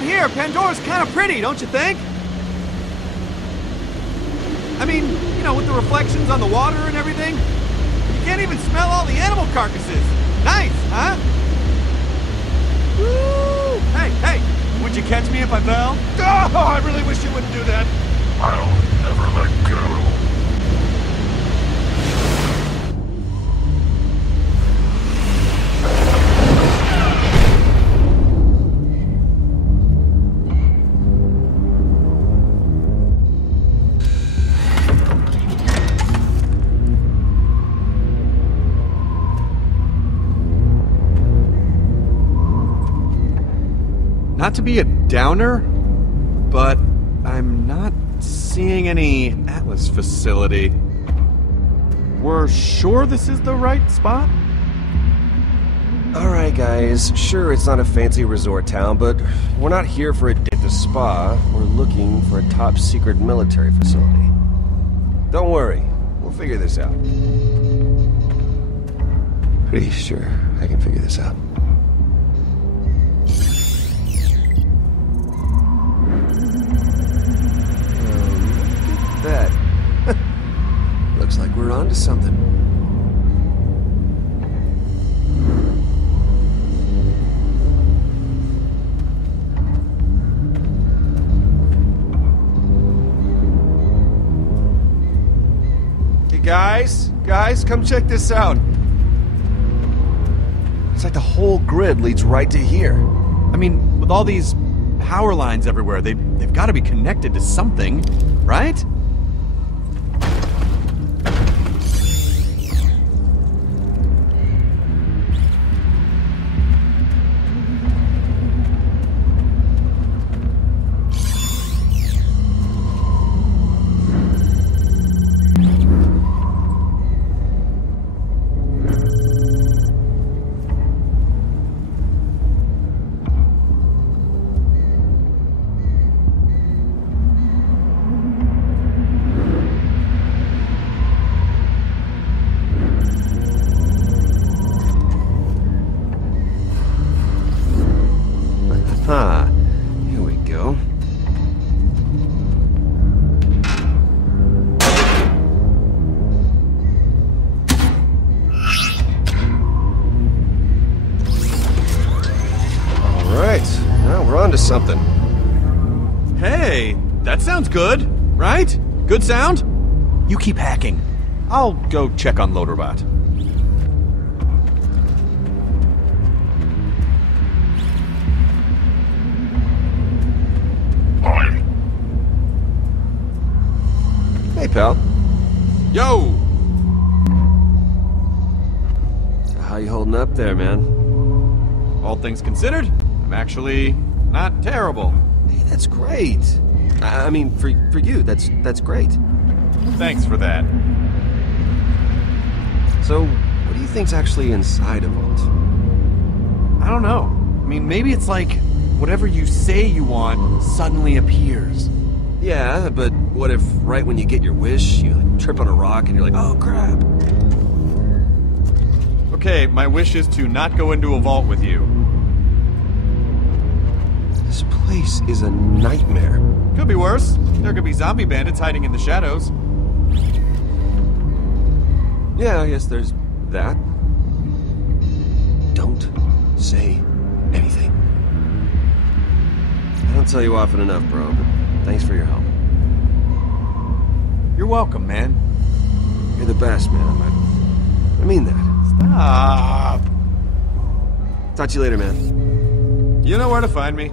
Up here, Pandora's kind of pretty, don't you think? I mean, you know, with the reflections on the water and everything. You can't even smell all the animal carcasses. Nice, huh? Woo! Hey, would you catch me if I fell? Oh, I really wish you wouldn't do that. I'll never let go. Not to be a downer, but I'm not seeing any Atlas facility. We're sure this is the right spot? Alright guys, sure it's not a fancy resort town, but we're not here for a day at the spa. We're looking for a top secret military facility. Don't worry, we'll figure this out. Pretty sure I can figure this out. That. Looks like we're onto something. Hey guys, come check this out. It's like the whole grid leads right to here. I mean, with all these power lines everywhere, they've got to be connected to something, right? Here we go. Alright, now we're on to something. Hey, that sounds good, right? Good sound? You keep hacking. I'll go check on Loaderbot. Hey, pal. Yo! So how you holding up there, man? All things considered, I'm actually not terrible. Hey, that's great. I mean, for you, that's great. Thanks for that. So, what do you think's actually inside of it? I don't know. I mean, maybe it's like whatever you say you want suddenly appears. Yeah, but what if right when you get your wish, you like, trip on a rock and you're like, oh crap. Okay, my wish is to not go into a vault with you. This place is a nightmare. Could be worse. There could be zombie bandits hiding in the shadows. Yeah, I guess there's that. Don't say anything. I don't tell you often enough, bro, but thanks for your help. You're welcome, man. You're the best, man. I mean that. Stop. Talk to you later, man. You know where to find me.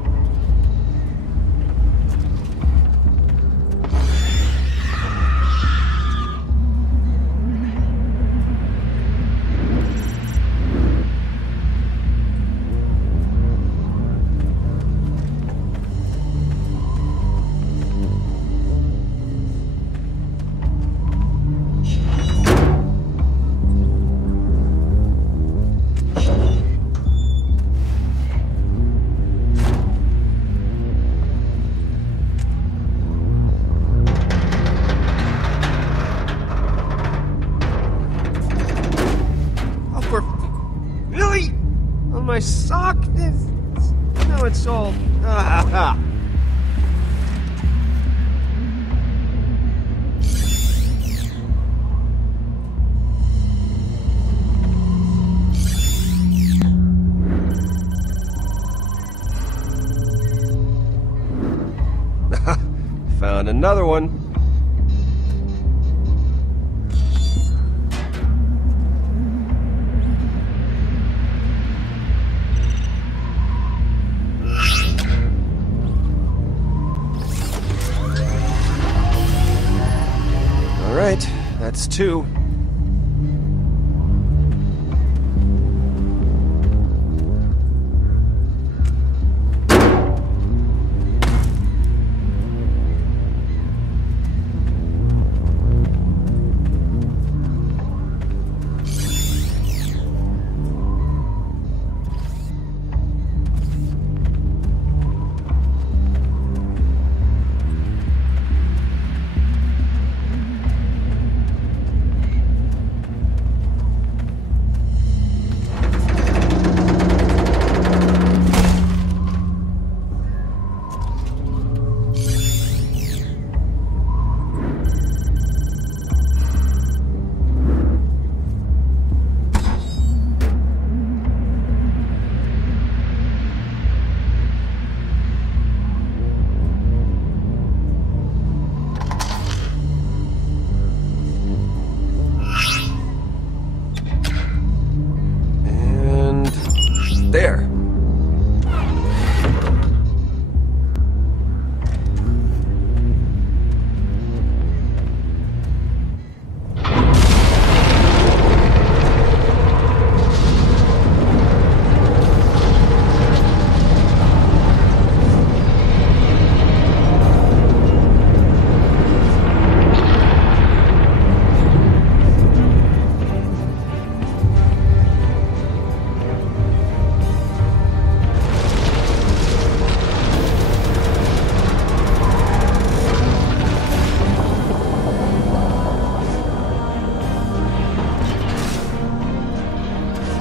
My sock? No, it's all Found another one. All right, that's two. There.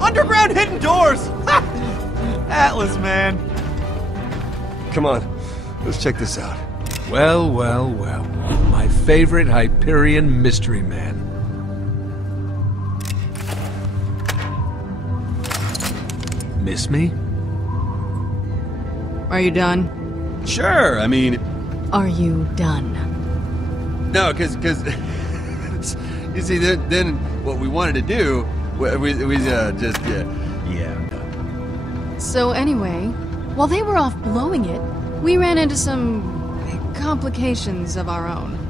Underground hidden doors! Atlas, man. Come on, let's check this out. Well, well, well. My favorite Hyperion mystery man. Miss me? Are you done? Sure, I mean, Are you done? no, because you see, then what we wanted to do we just yeah. So anyway, while they were off blowing it, we ran into some complications of our own.